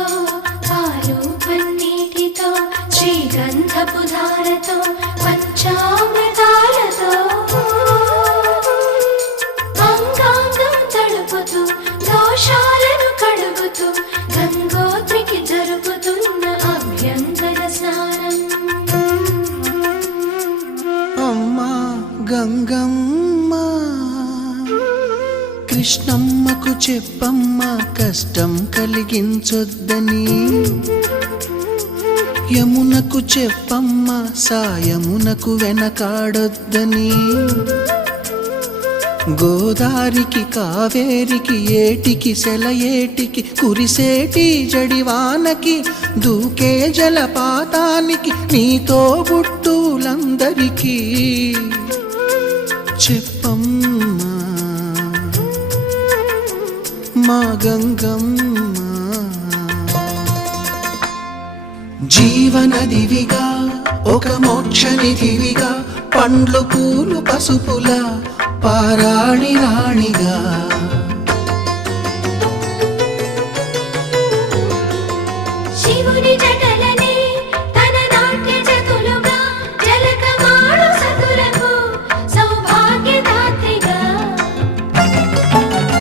పాలతో పాలు పన్నీటితో శ్రీగంధపు ధారతో పంచామృతాలతో అంగాంగం తడుపుతూ దోషాలను కడుగుతూ గంగోత్రికి జరుపుతున్న అభ్యంగన స్నానం. అమ్మా గంగమ్మ కృష్ణమ్మకు చెప్పమ్మ కష్టం కలిగించొద్దని, యమునకు చెప్పమ్మ సాయమునకు వెనకాడొద్దని, గోదారికి కావేరికి ఏటికి సెలయేటికి కురిసేటి జడివానకి దూకే జలపాతానికి నీతో బుట్టులందరికీ చెప్పమ్మా మా గంగమ్మ. జీవనదివిగా ఒక మోక్షనిధివిగా పండ్లు పూలు పసుపుల పారాణి రాణిగా